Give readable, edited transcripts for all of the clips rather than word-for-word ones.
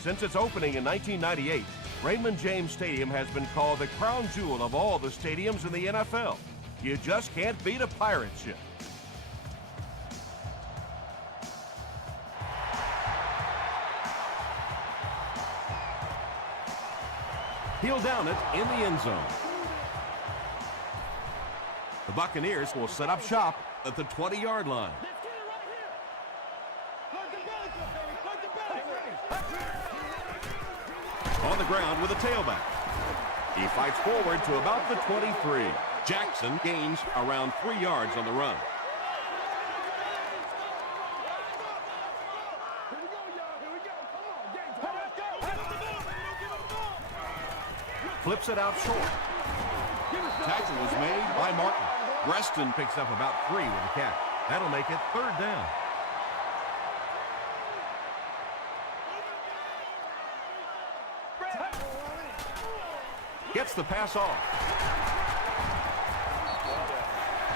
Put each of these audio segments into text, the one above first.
Since its opening in 1998, Raymond James Stadium has been called the crown jewel of all the stadiums in the NFL. You just can't beat a pirate ship. He'll down it in the end zone. The Buccaneers will set up shop at the 20-yard line. On the ground with a tailback. He fights forward to about the 23. Jackson gains around 3 yards on the run. Flips it out short. Tackle was made by Martin. Reston picks up about 3 with the catch. That'll make it 3rd down. Gets the pass off.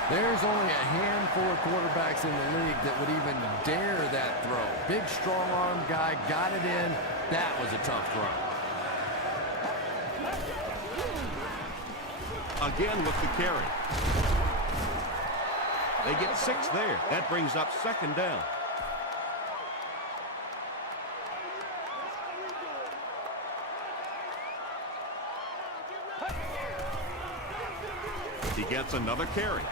There's only a handful of quarterbacks in the league that would even dare that throw. Big, strong-arm guy got it in. That was a tough throw. Again with the carry. They get 6 there. That brings up 2nd down. He gets another carry.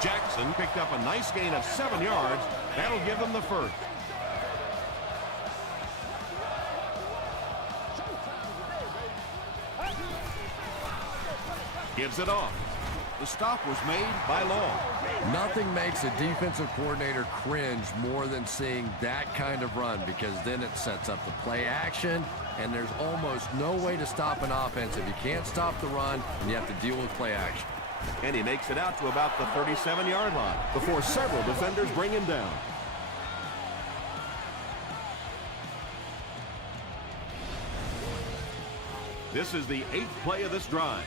Jackson picked up a nice gain of 7 yards. That'll give them the 1st. Gives it off. The stop was made by Long. Nothing makes a defensive coordinator cringe more than seeing that kind of run, because then it sets up the play action, and there's almost no way to stop an offense if you can't stop the run and you have to deal with play action. And he makes it out to about the 37-yard line before several defenders bring him down. This is the 8th play of this drive.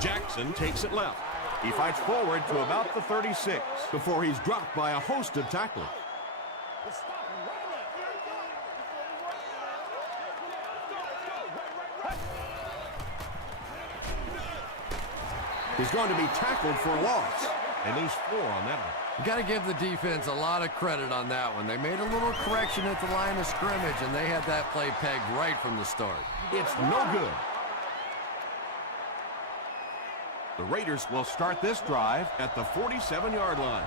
Jackson takes it left. He fights forward to about the 36 before he's dropped by a host of tacklers. He's going to be tackled for a loss. They lose 4 on that one. You got to give the defense a lot of credit on that one. They made a little correction at the line of scrimmage, and they had that play pegged right from the start. It's no good. The Raiders will start this drive at the 47-yard line.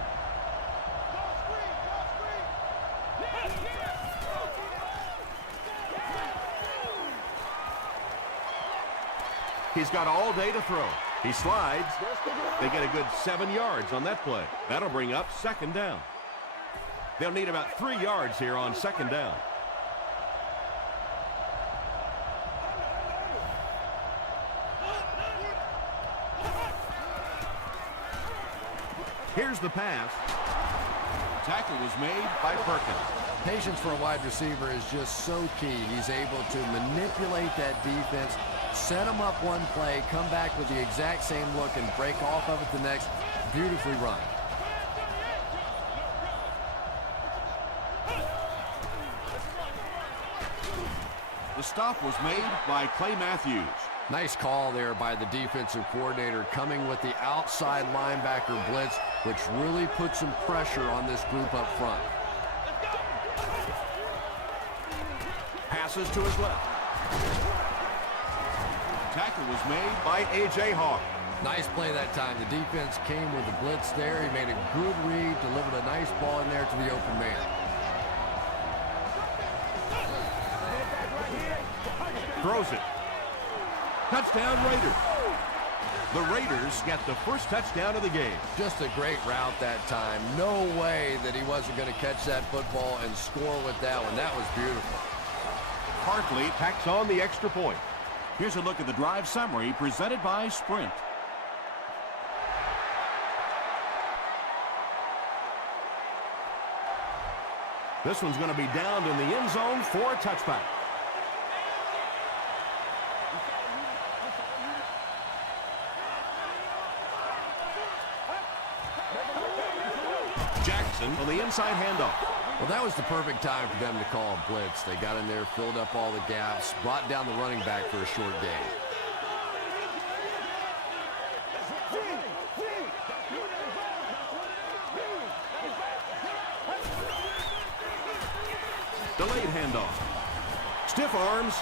He's got all day to throw. He slides. They get a good 7 yards on that play. That'll bring up 2nd down. They'll need about 3 yards here on 2nd down. Here's the pass. Tackle was made by Perkins. Patience for a wide receiver is just so key. He's able to manipulate that defense, set them up one play, come back with the exact same look, and break off of it the next. Beautifully run. The stop was made by Clay Matthews. Nice call there by the defensive coordinator, coming with the outside linebacker blitz, which really puts some pressure on this group up front. Passes to his left. Tackle was made by A.J. Hawk. Nice play that time. The defense came with the blitz there. He made a good read, delivered a nice ball in there to the open man. Throws it. Touchdown Raiders. The Raiders get the first touchdown of the game. Just a great route that time. No way that he wasn't going to catch that football and score with that one. That was beautiful. Hartley tacks on the extra point. Here's a look at the drive summary presented by Sprint. This one's going to be downed in the end zone for a touchback. Jackson on the inside handoff. Well, that was the perfect time for them to call a blitz. They got in there, filled up all the gaps, brought down the running back for a short gain. Delayed handoff. Stiff arms,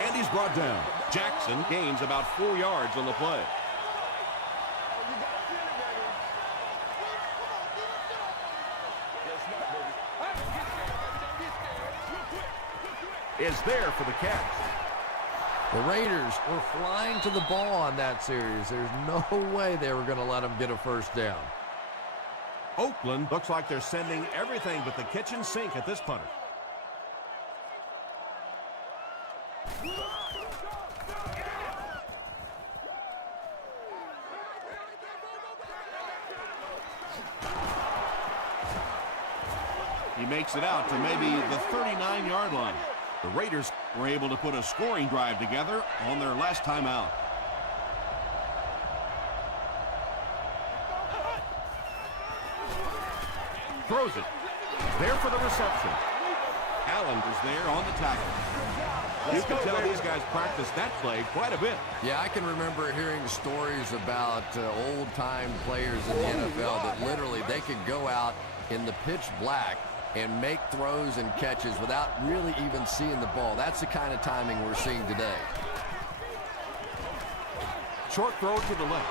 and he's brought down. Jackson gains about 4 yards on the play. Is there for the catch. The Raiders were flying to the ball on that series. There's no way they were going to let them get a first down. Oakland looks like they're sending everything but the kitchen sink at this punter. He makes it out to maybe the 39-yard line. The Raiders were able to put a scoring drive together on their last time out. Throws it. There for the reception. Allen is there on the tackle. You can tell these guys practice that play quite a bit. Yeah, I can remember hearing stories about old-time players in the NFL that literally they could go out in the pitch black and make throws and catches without really even seeing the ball. That's the kind of timing we're seeing today. Short throw to the left.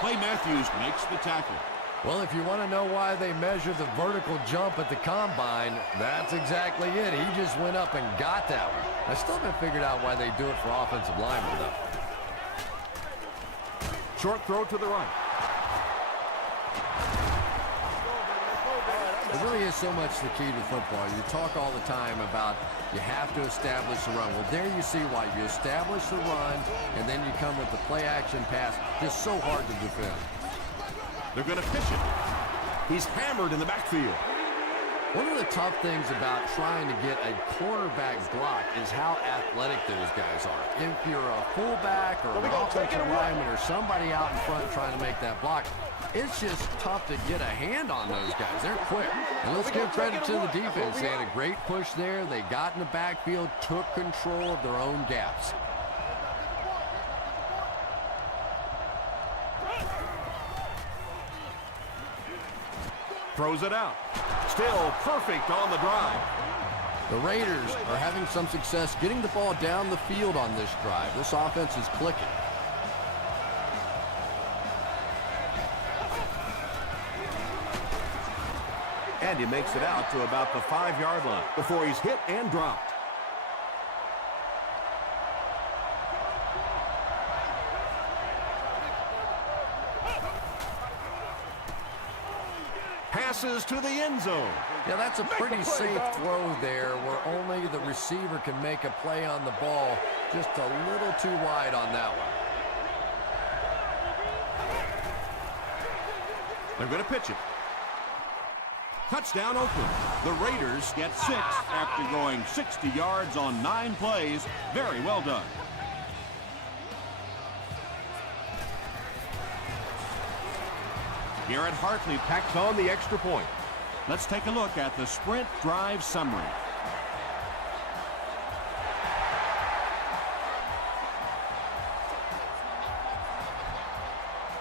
Clay Matthews makes the tackle. Well, if you want to know why they measure the vertical jump at the combine, that's exactly it. He just went up and got that one. I still haven't figured out why they do it for offensive linemen, though. Short throw to the right. It really is so much the key to football. You talk all the time about you have to establish the run. Well, there you see why. You establish the run, and then you come with the play-action pass. Just so hard to defend. They're going to pitch it. He's hammered in the backfield. One of the tough things about trying to get a quarterback block is how athletic those guys are. If you're a fullback or an offensive lineman or somebody out in front trying to make that block, it's just tough to get a hand on those guys. They're quick. And let's give credit to the defense. They had a great push there. They got in the backfield, took control of their own gaps. Throws it out. Still perfect on the drive. The Raiders are having some success getting the ball down the field on this drive. This offense is clicking. And he makes it out to about the 5-yard line before he's hit and dropped. Passes to the end zone. Yeah, that's a pretty safe throw there where only the receiver can make a play on the ball. Just a little too wide on that one. They're going to pitch it. Touchdown, Oakland. The Raiders get 6 after going 60 yards on 9 plays. Very well done. Garrett Hartley packs on the extra point. Let's take a look at the sprint drive summary.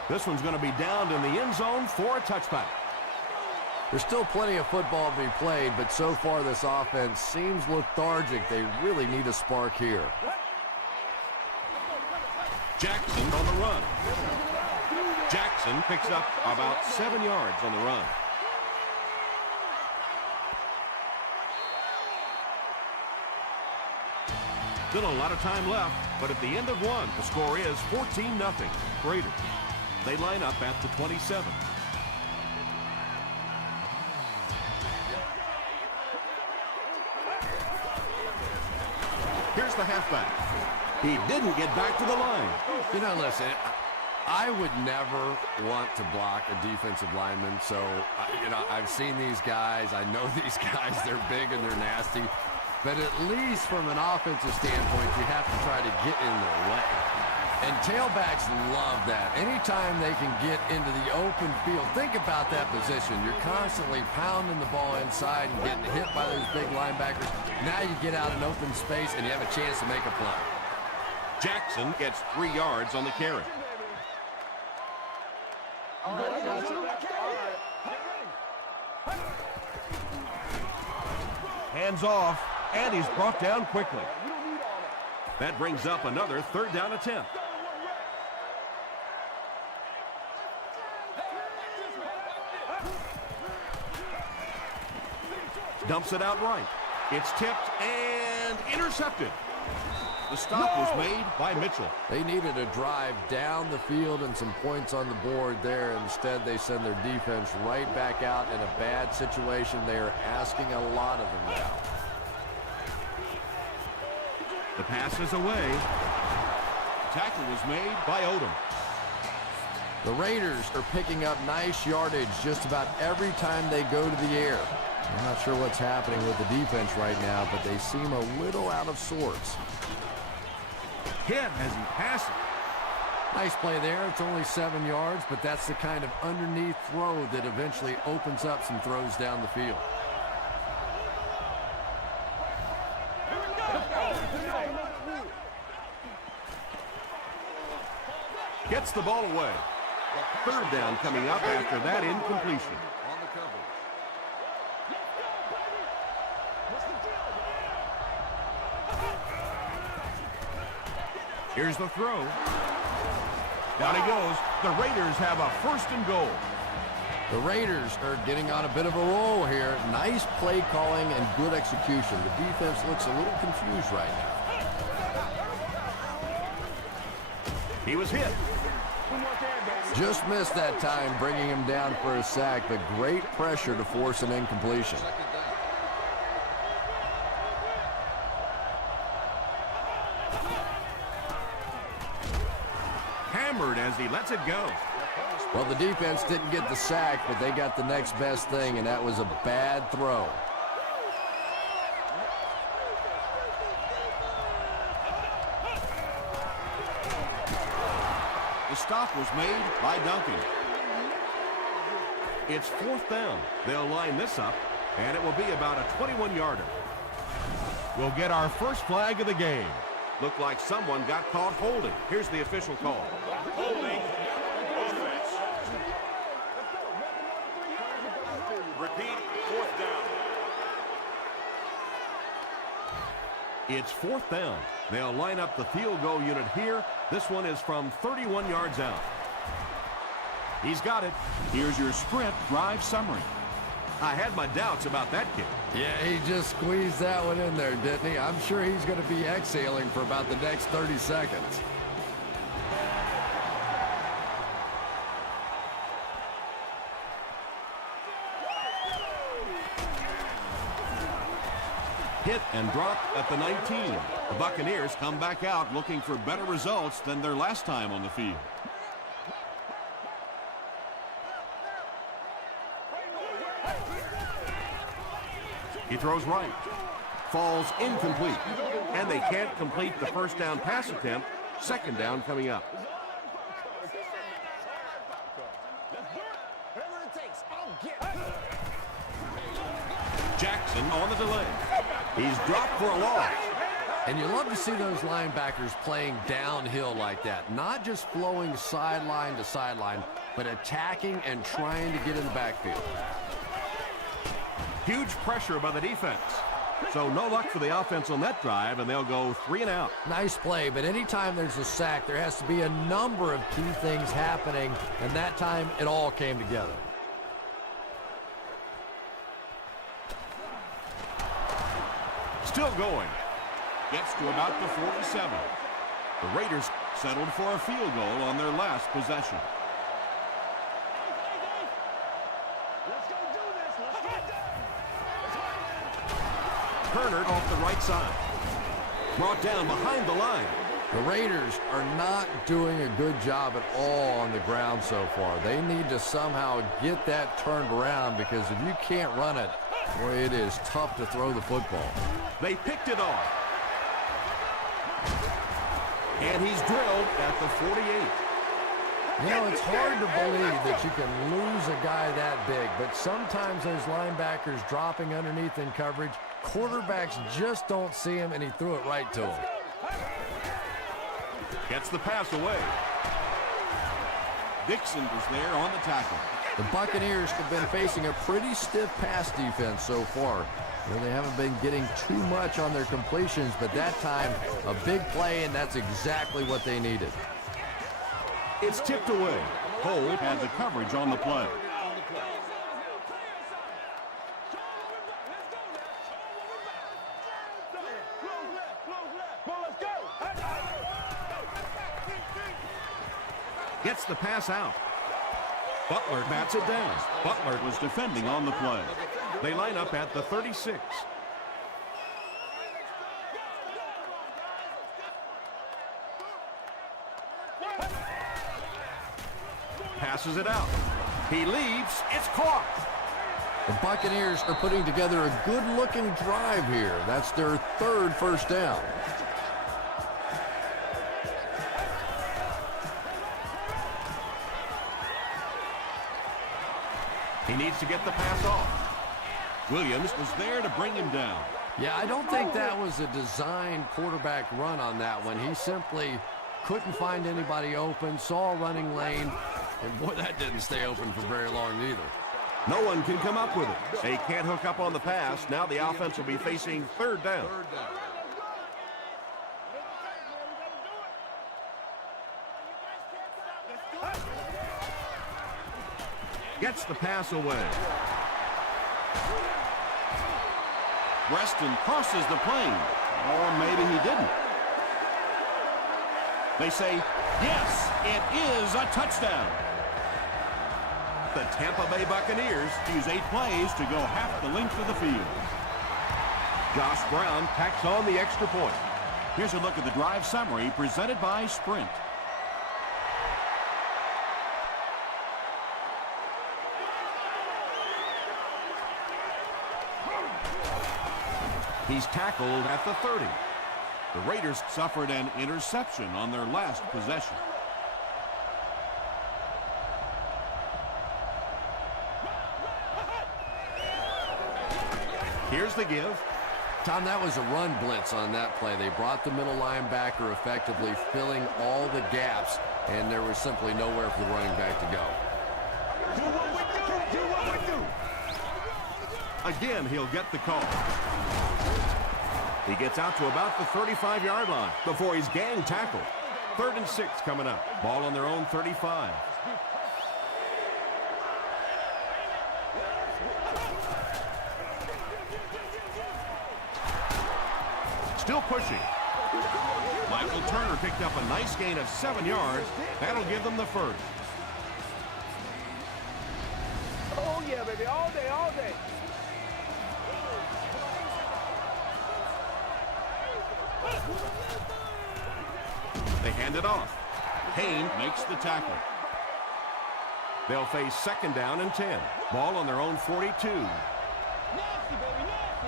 This one's going to be downed in the end zone for a touchback. There's still plenty of football to be played, but so far this offense seems lethargic. They really need a spark here. Jackson on the run. Jackson picks up about 7 yards on the run. Still a lot of time left, but at the end of one, the score is 14-0 Raiders. They line up at the 27. Here's the halfback. He didn't get back to the line. You know, listen, I would never want to block a defensive lineman. So, I've seen these guys. I know these guys. They're big and they're nasty. But at least from an offensive standpoint, you have to try to get in their way. And tailbacks love that. Anytime they can get into the open field, think about that position. You're constantly pounding the ball inside and getting hit by those big linebackers. Now you get out in open space and you have a chance to make a play. Jackson gets 3 yards on the carry. Hands off, and he's brought down quickly. That brings up another 3rd down attempt. Dumps it out right. It's tipped and intercepted. The stop was made by Mitchell. They needed a drive down the field and some points on the board there. Instead, they send their defense right back out in a bad situation. They are asking a lot of them now. The pass is away. Tackle was made by Odom. The Raiders are picking up nice yardage just about every time they go to the air. I'm not sure what's happening with the defense right now, but they seem a little out of sorts. Hit as he passes. Nice play there. It's only 7 yards, but that's the kind of underneath throw that eventually opens up some throws down the field. Gets the ball away. 3rd down coming up after that incompletion. On the cover. Here's the throw. Down he goes. The Raiders have a 1st and goal. The Raiders are getting on a bit of a roll here. Nice play calling and good execution. The defense looks a little confused right now. He was hit. Just missed that time, bringing him down for a sack, but great pressure to force an incompletion. Hammered as he lets it go. Well, the defense didn't get the sack, but they got the next best thing, and that was a bad throw. The stop was made by Duncan. It's 4th down. They'll line this up, and it will be about a 21-yarder. We'll get our first flag of the game. Looked like someone got caught holding. Here's the official call. Holding. Offense. Repeat, 4th down. It's 4th down. They'll line up the field goal unit here. This one is from 31 yards out. He's got it. Here's your sprint drive summary. I had my doubts about that kick. Yeah, he just squeezed that one in there, didn't he? I'm sure he's going to be exhaling for about the next 30 seconds. Hit and dropped at the 19. The Buccaneers come back out looking for better results than their last time on the field. He throws right. Falls incomplete. And they can't complete the 1st down pass attempt. 2nd down coming up. Jackson on the delay. He's dropped for a loss. And you love to see those linebackers playing downhill like that. Not just flowing sideline to sideline, but attacking and trying to get in the backfield. Huge pressure by the defense. So no luck for the offense on that drive, and they'll go 3 and out. Nice play, but anytime there's a sack, there has to be a number of key things happening, and that time it all came together. Still going. Gets to about the 47. The Raiders settled for a field goal on their last possession. Turner off the right side. Brought down behind the line. The Raiders are not doing a good job at all on the ground so far. They need to somehow get that turned around, because if you can't run it, boy, it is tough to throw the football. They picked it off. And he's drilled at the 48. You know, it's hard to believe that you can lose a guy that big, but sometimes those linebackers dropping underneath in coverage, quarterbacks just don't see him, and he threw it right to him. Gets the pass away. Dixon was there on the tackle. The Buccaneers have been facing a pretty stiff pass defense so far. They haven't been getting too much on their completions, but that time, a big play, and that's exactly what they needed. It's tipped away. Hold had the coverage on the play. Gets the pass out. Butler bats it down. Butler was defending on the play. They line up at the 36. Passes it out. He leaps. It's caught. The Buccaneers are putting together a good-looking drive here. That's their third first down. He needs to get the pass off. Williams was there to bring him down. Yeah, I don't think that was a designed quarterback run on that one. He simply couldn't find anybody open, saw a running lane, and boy, that didn't stay open for very long either. No one can come up with it. They can't hook up on the pass. Now the offense will be facing third down. Gets the pass away. Preston crosses the plane. Or maybe he didn't. They say, yes, it is a touchdown. The Tampa Bay Buccaneers use 8 plays to go half the length of the field. Josh Brown tacks on the extra point. Here's a look at the drive summary presented by Sprint. He's tackled at the 30. The Raiders suffered an interception on their last possession. Here's the give. Tom, that was a run blitz on that play. They brought the middle linebacker effectively filling all the gaps, and there was simply nowhere for the running back to go. Do what we do! Do what we do! Again, he'll get the call. He gets out to about the 35-yard line before he's gang tackled. 3rd and 6 coming up. Ball on their own 35. Still pushing. Michael Turner picked up a nice gain of 7 yards. That'll give them the first. Oh, yeah, baby. All day, all day. They hand it off. Payne makes the tackle. They'll face 2nd down and 10. Ball on their own 42. Nasty, baby, nasty.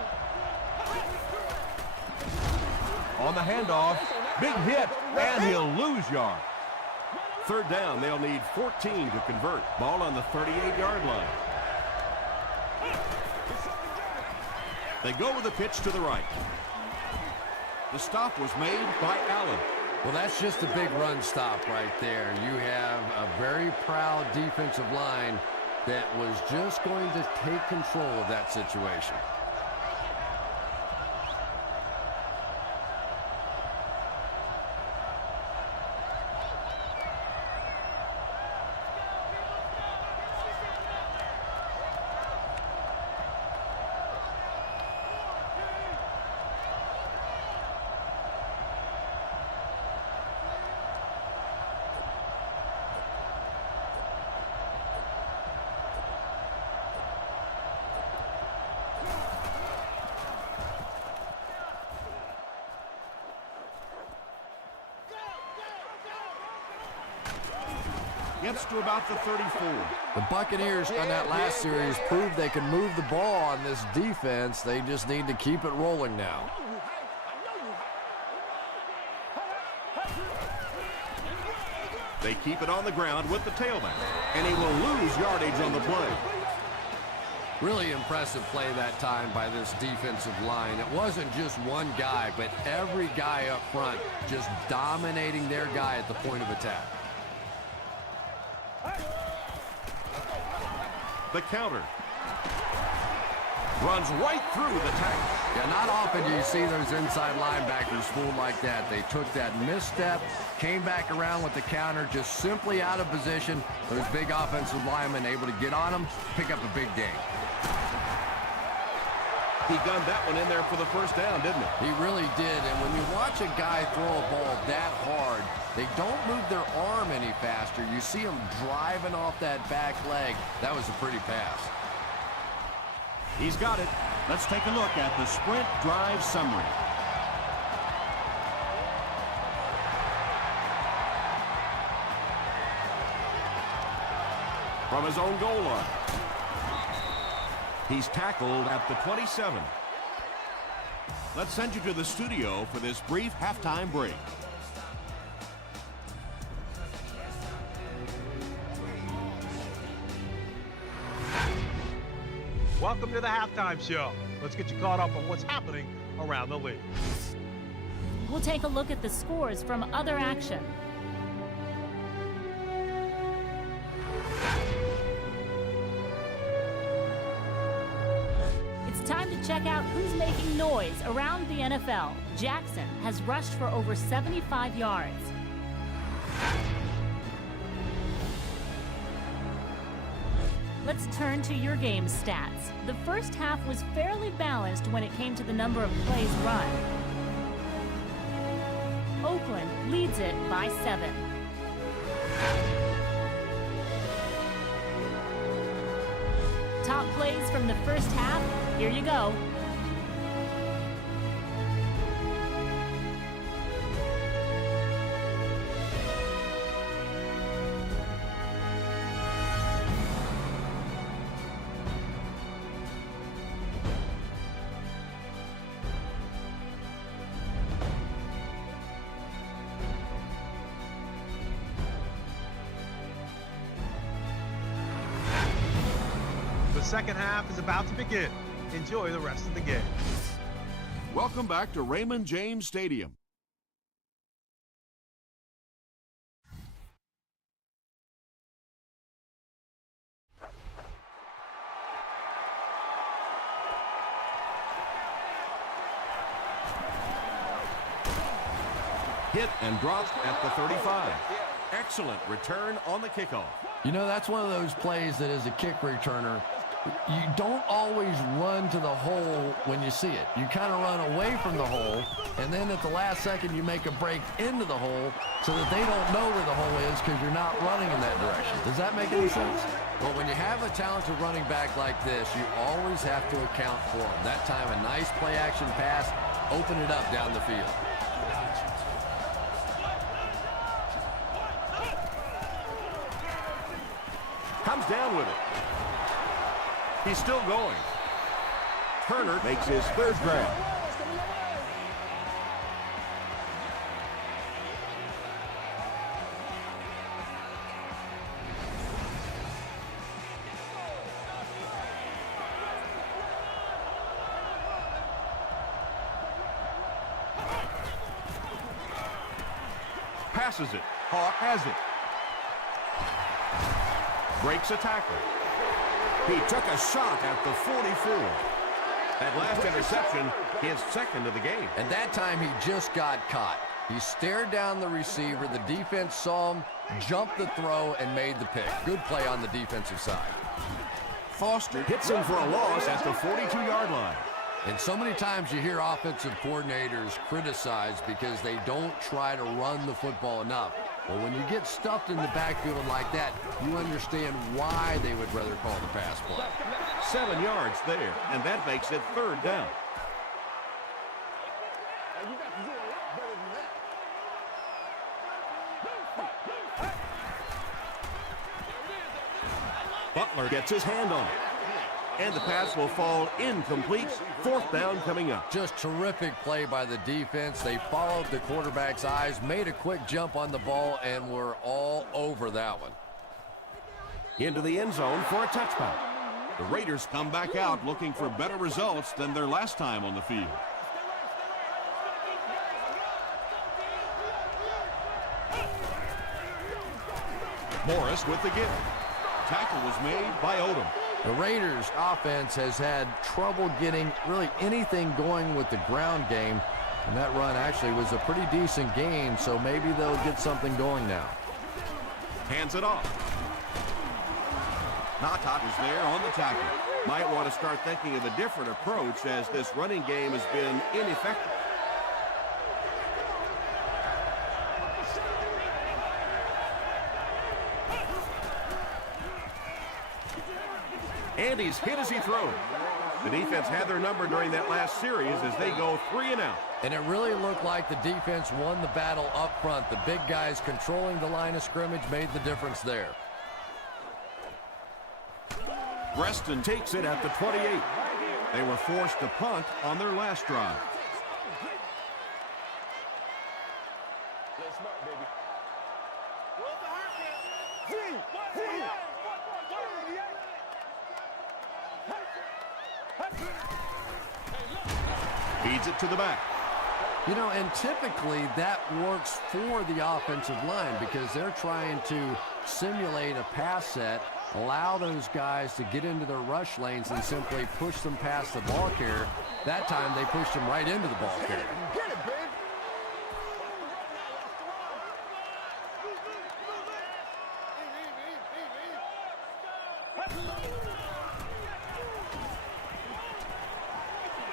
On the handoff, big hit, and he'll lose yard. 3rd down, they'll need 14 to convert. Ball on the 38-yard line. They go with a pitch to the right. The stop was made by Allen. Well, that's just a big run stop right there. You have a very proud defensive line that was just going to take control of that situation. Gets to about the 34. The Buccaneers on that last series proved they can move the ball on this defense. They just need to keep it rolling now. They keep it on the ground with the tailback, and he will lose yardage on the play. Really impressive play that time by this defensive line. It wasn't just one guy, but every guy up front just dominating their guy at the point of attack. The counter. Runs right through the tackle. Yeah, not often do you see those inside linebackers fooled like that. They took that misstep, came back around with the counter, just simply out of position. Those big offensive linemen able to get on them, pick up a big gain. He gunned that one in there for the first down, didn't he? He really did, and when you watch a guy throw a ball that hard, they don't move their arm any faster. You see them driving off that back leg. That was a pretty pass. He's got it. Let's take a look at the sprint drive summary. From his own goal line. He's tackled at the 27. Let's send you to the studio for this brief halftime break. Welcome to the halftime show. Let's get you caught up on what's happening around the league. We'll take a look at the scores from other action. It's time to check out who's making noise around the NFL. Jackson has rushed for over 75 yards. Let's turn to your game stats. The first half was fairly balanced when it came to the number of plays run. Oakland leads it by 7. Top plays from the first half, here you go. The second half is about to begin. Enjoy the rest of the game. Welcome back to Raymond James Stadium. Hit and dropped at the 35. Excellent return on the kickoff. You know, that's one of those plays that as a kick returner, you don't always run to the hole when you see it. You kind of run away from the hole, and then at the last second you make a break into the hole so that they don't know where the hole is because you're not running in that direction. Does that make any sense? Well, when you have a talented running back like this, you always have to account for him. That time, a nice play-action pass, open it up down the field. Comes down with it. He's still going. Turner makes his third grab. Passes it. Hawk has it. Breaks a tackle. He took a shot at the 44. That last interception, his second of the game. And that time he just got caught. He stared down the receiver. The defense saw him, jumped the throw, and made the pick. Good play on the defensive side. Foster hits him for a loss at the 42-yard line. And so many times you hear offensive coordinators criticized because they don't try to run the football enough. Well, when you get stuffed in the backfield like that, you understand why they would rather call the pass play. 7 yards there, and that makes it third down. Butler gets his hand on it. And the pass will fall incomplete. 4th down coming up. Just terrific play by the defense. They followed the quarterback's eyes, made a quick jump on the ball, and were all over that one. Into the end zone for a touchback. The Raiders come back out looking for better results than their last time on the field. Morris with the give. Tackle was made by Odom. The Raiders offense has had trouble getting really anything going with the ground game, and that run actually was a pretty decent gain, so maybe they'll get something going now. Hands it off. Natat is there on the tackle. Might want to start thinking of a different approach as this running game has been ineffective. And he's hit as he throws. The defense had their number during that last series as they go 3 and out. And it really looked like the defense won the battle up front. The big guys controlling the line of scrimmage made the difference there. Preston takes it at the 28. They were forced to punt on their last drive. Feeds it to the back. You know, and typically that works for the offensive line because they're trying to simulate a pass set, allow those guys to get into their rush lanes and simply push them past the ball carrier. That time they pushed them right into the ball carrier. Get it, baby.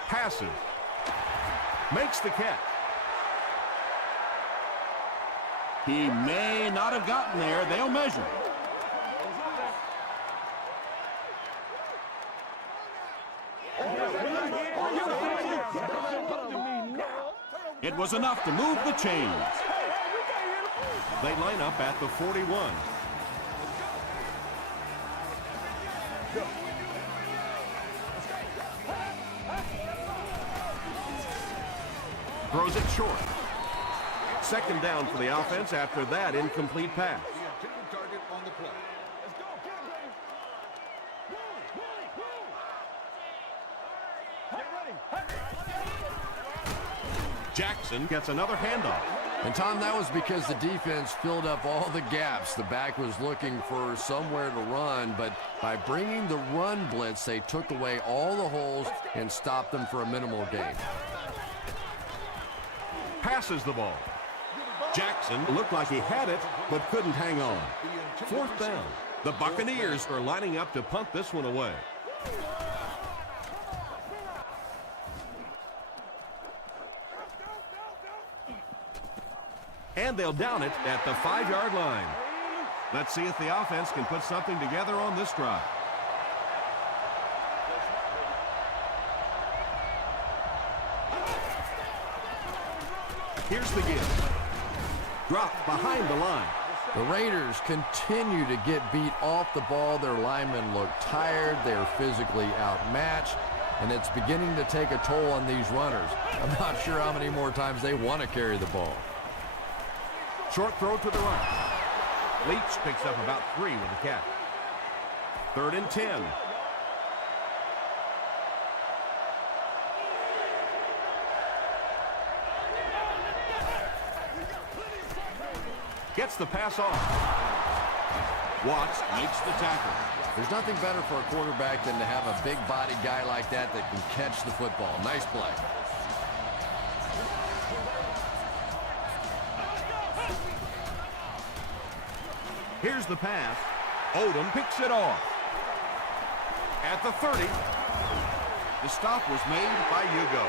Passes. Makes the catch. He may not have gotten there. They'll measure. It was enough to move the chains. They line up at the 41. Throws it short. 2nd down for the offense after that incomplete pass. Jackson gets another handoff. And Tom, that was because the defense filled up all the gaps. The back was looking for somewhere to run, but by bringing the run blitz, they took away all the holes and stopped them for a minimal gain. Passes the ball. Jackson looked like he had it, but couldn't hang on. 4th down. The Buccaneers are lining up to punt this one away. And they'll down it at the 5-yard line. Let's see if the offense can put something together on this drive. Here's the give. Dropped behind the line. The Raiders continue to get beat off the ball. Their linemen look tired. They're physically outmatched, and it's beginning to take a toll on these runners. I'm not sure how many more times they want to carry the ball. Short throw to the right. Leach picks up about 3 with the catch. 3rd and 10. Gets the pass off. Watts makes the tackle. There's nothing better for a quarterback than to have a big body guy like that that can catch the football. Nice play. Here's the pass. Odom picks it off. At the 30. The stop was made by Hugo.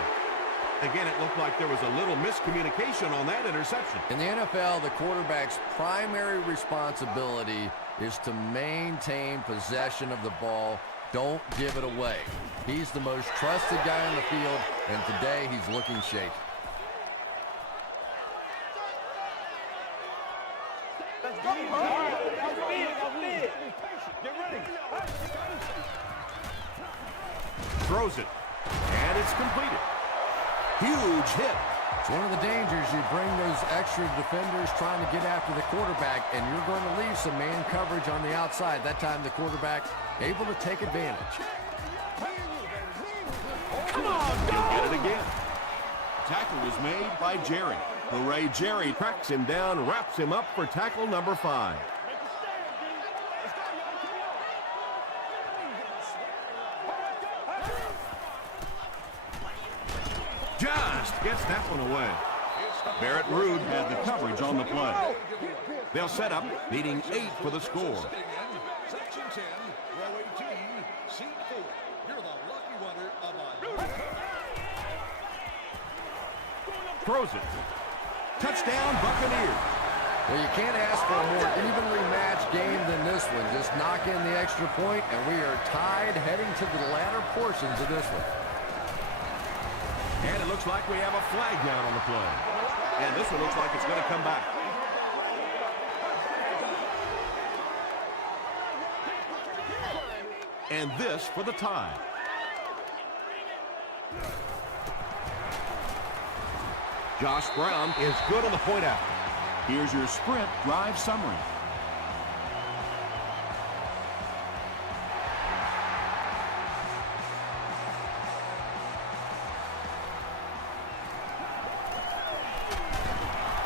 Again, it looked like there was a little miscommunication on that interception. In the NFL, the quarterback's primary responsibility is to maintain possession of the ball. Don't give it away. He's the most trusted guy on the field, and today he's looking shaky. Throws it. And it's completed. Huge hit. It's one of the dangers. You bring those extra defenders trying to get after the quarterback, and you're going to leave some man coverage on the outside. That time the quarterback able to take advantage. Come on, go! Get it again. Tackle was made by Jerry. Hooray, Jerry tracks him down, wraps him up for tackle number 5. Just gets that one away. Barrett Rude Had the coverage on the play. They'll set up, needing 8 for the score. Section 10, row 18, seat 4. You're the lucky winner of a... Throws it. Touchdown, Buccaneers. Well, you can't ask for a more evenly matched game than this one. Just knock in the extra point, and we are tied heading to the latter portions of this one. And it looks like we have a flag down on the play. And this one looks like it's going to come back. And this for the tie. Josh Brown is good on the point after. Here's your sprint drive summary.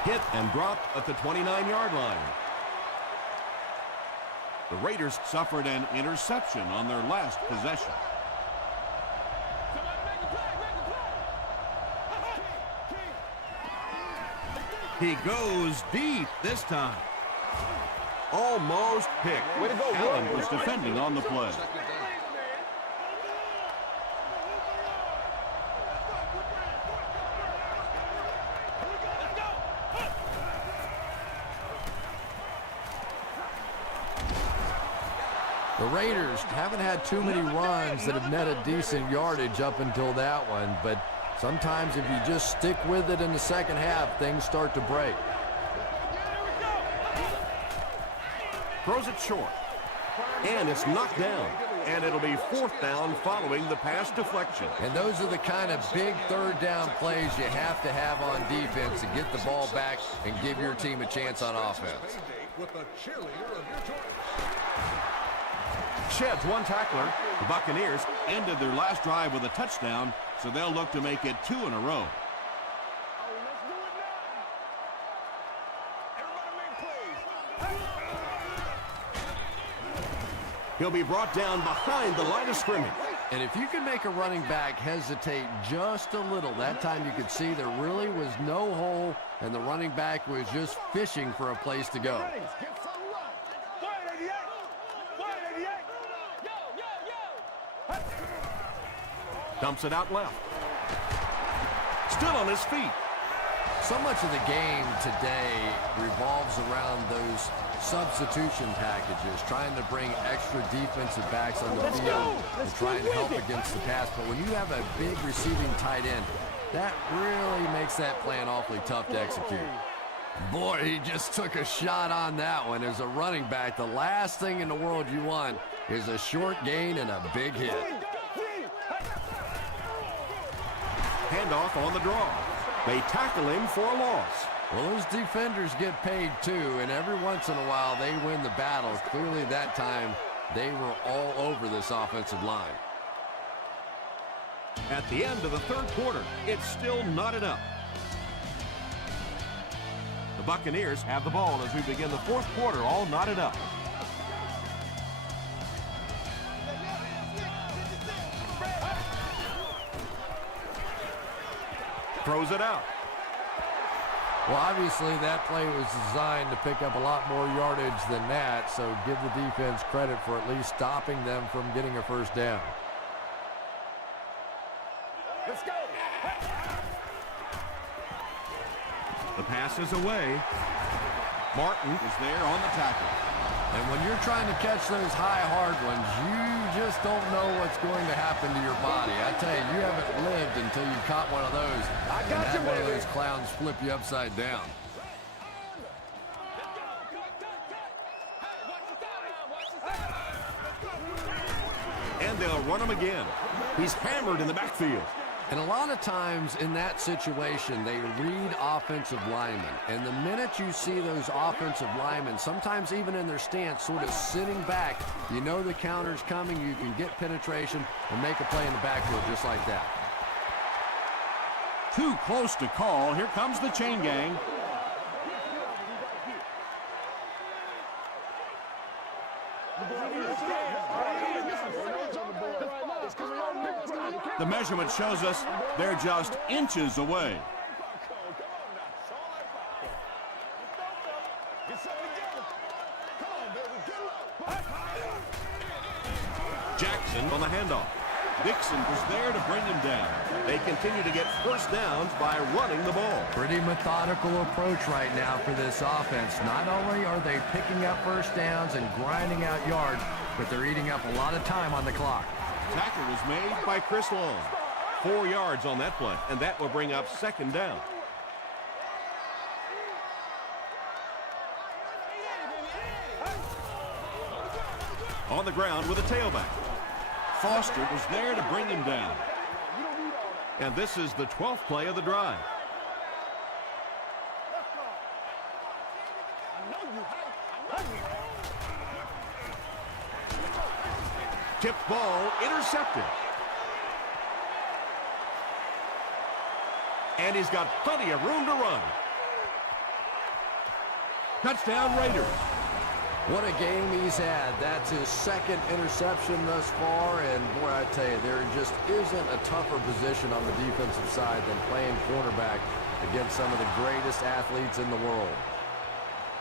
Hit and dropped at the 29-yard line. The Raiders suffered an interception on their last possession. He goes deep this time. Almost picked. Way to go, Allen was defending on the play. The Raiders haven't had too many runs that have netted decent yardage up until that one, but sometimes if you just stick with it in the second half, things start to break. Throws it short. And it's knocked down. And it'll be 4th down following the pass deflection. And those are the kind of big third down plays you have to have on defense to get the ball back and give your team a chance on offense. With the cheerleader of your choice. Sheds one tackler. The Buccaneers ended their last drive with a touchdown, so they'll look to make it 2 in a row. He'll be brought down behind the line of scrimmage. And if you can make a running back hesitate just a little, that time you could see there really was no hole, and the running back was just fishing for a place to go. Dumps it out left. Still on his feet. So much of the game today revolves around those substitution packages, trying to bring extra defensive backs on the field and trying to help against the pass. But when you have a big receiving tight end, that really makes that plan awfully tough to execute. Boy, he just took a shot on that one. As a running back, the last thing in the world you want is a short gain and a big hit. Handoff on the draw. They tackle him for a loss. Well, those defenders get paid too, and every once in a while they win the battle. Clearly that time they were all over this offensive line. At the end of the third quarter, it's still knotted up. The Buccaneers have the ball as we begin the fourth quarter, all knotted up. Throws it out. Well, obviously that play was designed to pick up a lot more yardage than that, so give the defense credit for at least stopping them from getting a first down. Let's go. The pass is away. Martin Was there on the tackle. And when you're trying to catch those high, hard ones, you just don't know what's going to happen to your body. I tell you, you haven't lived until you caught one of those. I got and you, had one of baby. those clowns flip you upside down. and And they'll run him again. He's hammered in the backfield. And a lot of times in that situation, they read offensive linemen. And the minute you see those offensive linemen, sometimes even in their stance, sort of sitting back, you know the counter's coming, you can get penetration and make a play in the backfield just like that. Too close to call. Here comes the chain gang. The measurement shows us they're just inches away. Jackson on the handoff. Dixon was there to bring him down. They continue to get first downs by running the ball. Pretty methodical approach right now for this offense. Not only are they picking up first downs and grinding out yards, but they're eating up a lot of time on the clock. Tackle was made by Chris Long. 4 yards on that play, and that will bring up second down. On the ground with a tailback. Foster was there to bring him down. And this is the 12th play of the drive. Tipped ball, intercepted. And he's got plenty of room to run. Touchdown Raiders. What a game he's had. That's his second interception thus far, and boy, I tell you, there just isn't a tougher position on the defensive side than playing cornerback against some of the greatest athletes in the world.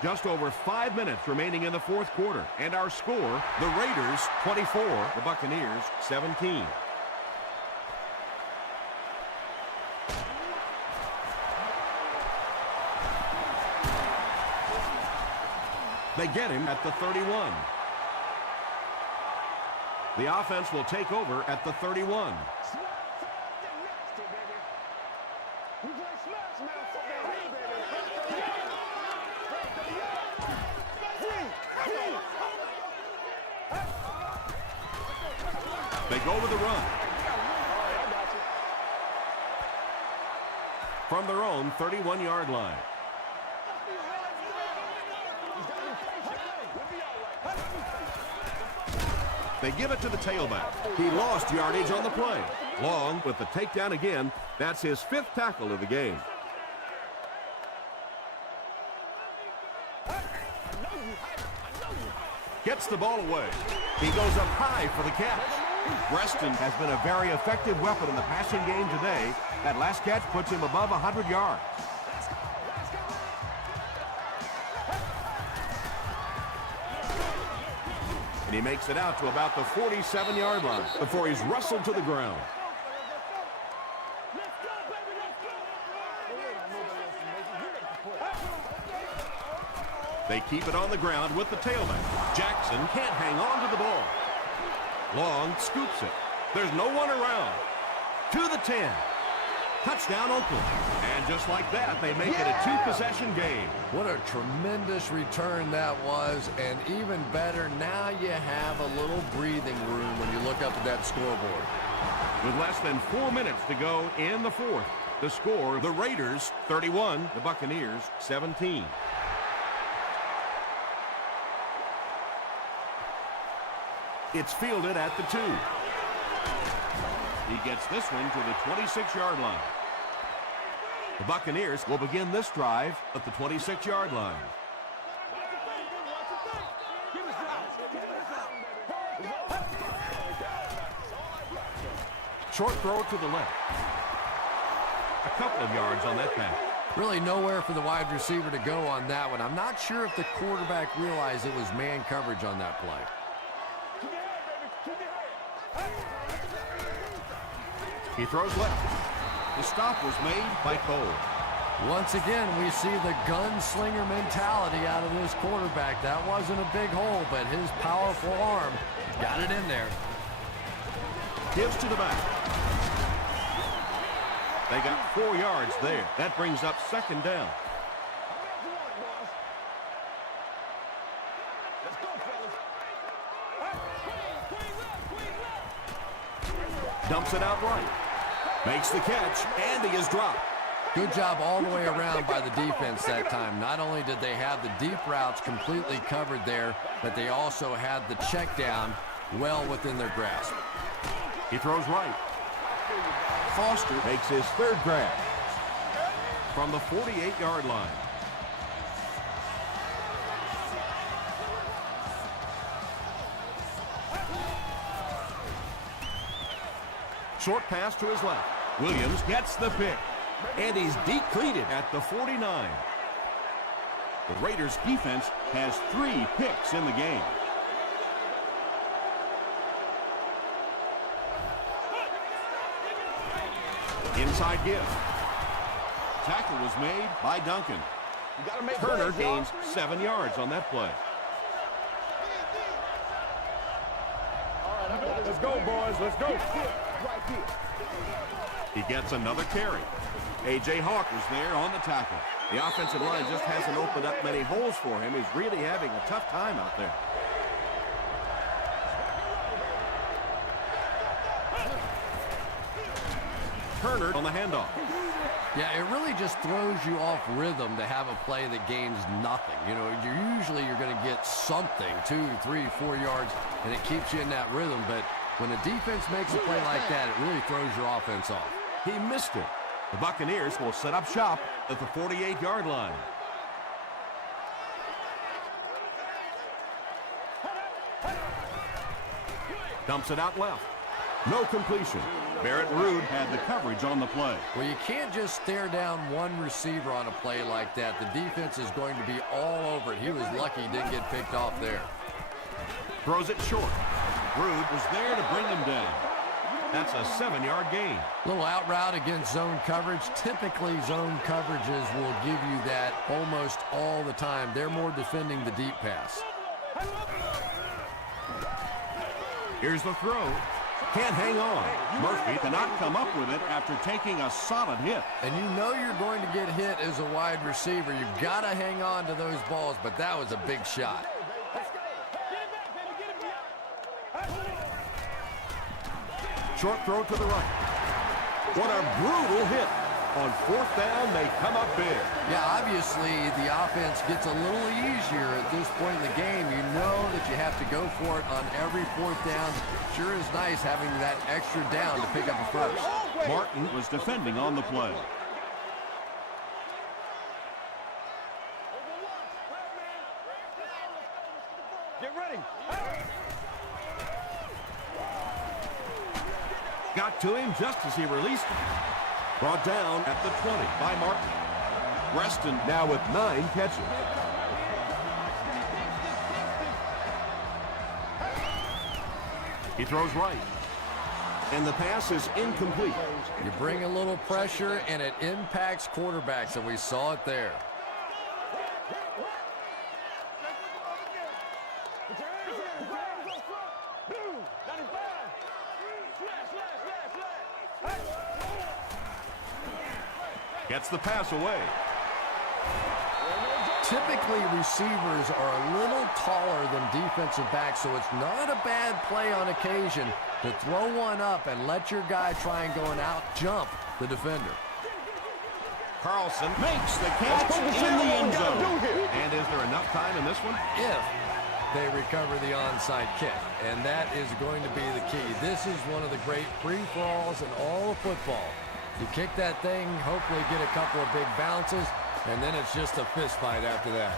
Just over 5 minutes remaining in the fourth quarter, and our score, the Raiders 24, the Buccaneers 17. They get him at the 31. The offense will take over at the 31. They go with the run. From their own 31-yard line. They give it to the tailback. He lost yardage on the play. Long with the takedown again. That's his 5th tackle of the game. Gets the ball away. He goes up high for the catch. Preston has been a very effective weapon in the passing game today. That last catch puts him above 100 yards. And he makes it out to about the 47-yard line before he's wrestled to the ground. They keep it on the ground with the tailback. Jackson can't hang on to the ball. Long scoops it. There's no one around. To the 10. Touchdown, Oakland. And just like that, they make it a 2-possession game. What a tremendous return that was, and even better, now you have a little breathing room when you look up at that scoreboard. With less than 4 minutes to go in the fourth, the score, the Raiders 31, the Buccaneers 17. It's fielded at the 2. He gets this one to the 26-yard line. The Buccaneers will begin this drive at the 26-yard line. Short throw to the left. A couple of yards on that pass. Really nowhere for the wide receiver to go on that one. I'm not sure if the quarterback realized it was man coverage on that play. He throws left. The stop was made by Cole. Once again, we see the gunslinger mentality out of this quarterback. That wasn't a big hole, but his powerful arm got it in there. Gives to the back. They got 4 yards there. That brings up second down. Dumps it out right. Makes the catch, and he is dropped. Good job all the way around by the defense that time. Not only did they have the deep routes completely covered there, but they also had the check down well within their grasp. He throws right. Foster makes his third grab from the 48-yard line. Short pass to his left. Williams gets the pick. And he's depleted at the 49. The Raiders defense has 3 picks in the game. Inside give. Tackle was made by Duncan. Turner gains 7 yards on that play. Let's go, boys. Let's go. Right here. He gets another carry. A.J. Hawk was there on the tackle. The offensive line just hasn't opened up many holes for him. He's really having a tough time out there. Turner on the handoff. Yeah, it really just throws you off rhythm to have a play that gains nothing. You know, you're going to get something, 2, 3, 4 yards, and it keeps you in that rhythm. But when a defense makes a play like that, it really throws your offense off. He missed it. The Buccaneers will set up shop at the 48-yard line. Dumps it out left. No completion. Barrett Ruud Had the coverage on the play. Well, you can't just stare down one receiver on a play like that. The defense is going to be all over it. He was lucky he didn't get picked off there. throws it short. Ruud was there to bring him down. That's a 7-yard gain. Little out route against zone coverage. Typically, zone coverages will give you that almost all the time. They're more defending the deep pass. Here's the throw. Can't hang on. Murphy cannot come up with it after taking a solid hit. And you know you're going to get hit as a wide receiver. You've got to hang on to those balls, but that was a big shot. Short throw to the right. What a brutal hit. On fourth down, they come up big. Yeah, obviously the offense gets a little easier at this point in the game. You know that you have to go for it on every fourth down. Sure is nice having that extra down to pick up a first. Martin was defending on the play. Get ready. Got to him just as he released it. Brought down at the 20 by Martin. Reston now with 9 catches. He throws right. And the pass is incomplete. You bring a little pressure, and it impacts quarterbacks, and we saw it there. Gets the pass away. Typically, receivers are a little taller than defensive backs, so it's not a bad play on occasion to throw one up and let your guy try and go and out-jump the defender. Carlson Makes the catch in the end zone. And is there enough time in this one? If they recover the onside kick, and that is going to be the key. This is one of the great free-for-alls in all of football. You kick that thing, hopefully get a couple of big bounces, and then it's just a fist fight after that.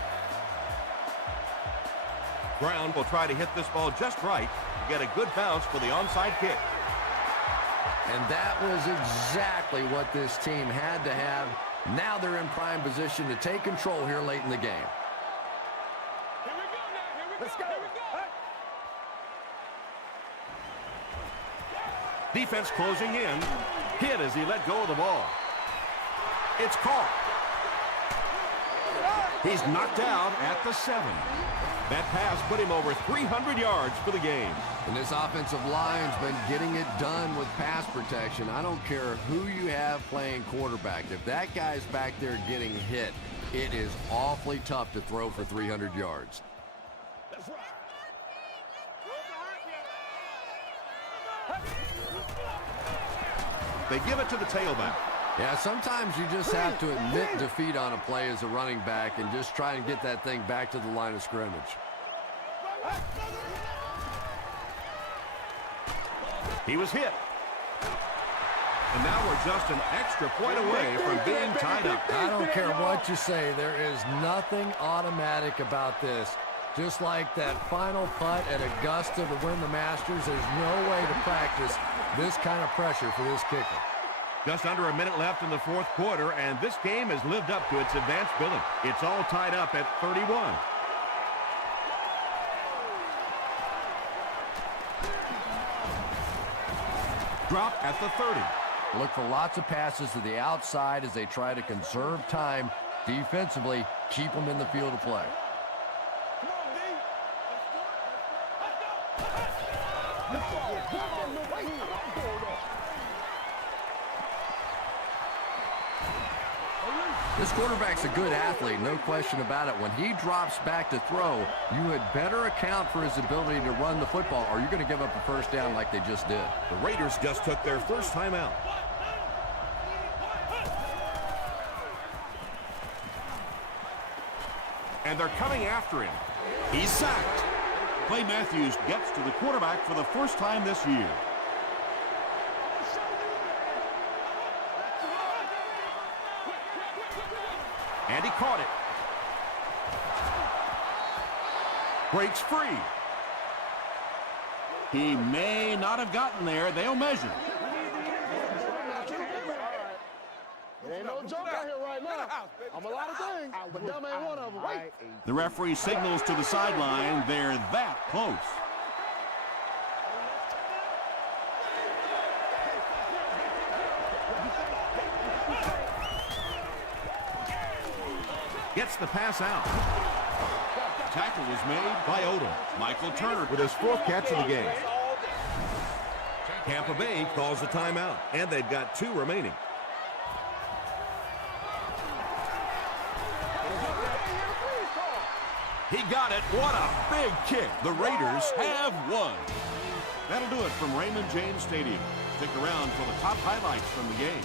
Brown will try to hit this ball just right to get a good bounce for the onside kick. And that was exactly what this team had to have. Now they're in prime position to take control here late in the game. Let's go. Defense closing in. Hit as he let go of the ball. It's caught. He's knocked out at the 7. That pass put him over 300 yards for the game. And this offensive line's been getting it done with pass protection. I don't care who you have playing quarterback. If that guy's back there getting hit, it is awfully tough to throw for 300 yards. That's right. They give it to the tailback. Yeah, sometimes you just have to admit defeat on a play as a running back and just try and get that thing back to the line of scrimmage. He was hit. And now we're just an extra point away from being tied up. I don't care what you say. There is nothing automatic about this. Just like that final putt at Augusta to win the Masters, there's no way to practice this kind of pressure for this kicker. Just under a minute left in the fourth quarter, and this game has lived up to its advanced billing. It's all tied up at 31. Drop at the 30. Look for lots of passes to the outside as they try to conserve time defensively, keep them in the field of play. This quarterback's a good athlete, no question about it. When he drops back to throw, you had better account for his ability to run the football, or you're going to give up a first down like they just did. The Raiders just took their first time out. And they're coming after him. He's sacked. Clay Matthews gets to the quarterback for the first time this year. And he caught it. Breaks free. He may not have gotten there. They'll measure. It ain't no joke out here right now. I'm a lot of things, but dumb ain't one of them. Wait. The referee signals to the sideline. They're that close. Gets the pass out. Tackle was made by Odom. Michael Turner With his fourth catch of the game. Tampa Bay calls a timeout, and they've got 2 remaining. He got it. What a big kick. The Raiders have won. That'll do it from Raymond James Stadium. Stick around for the top highlights from the game.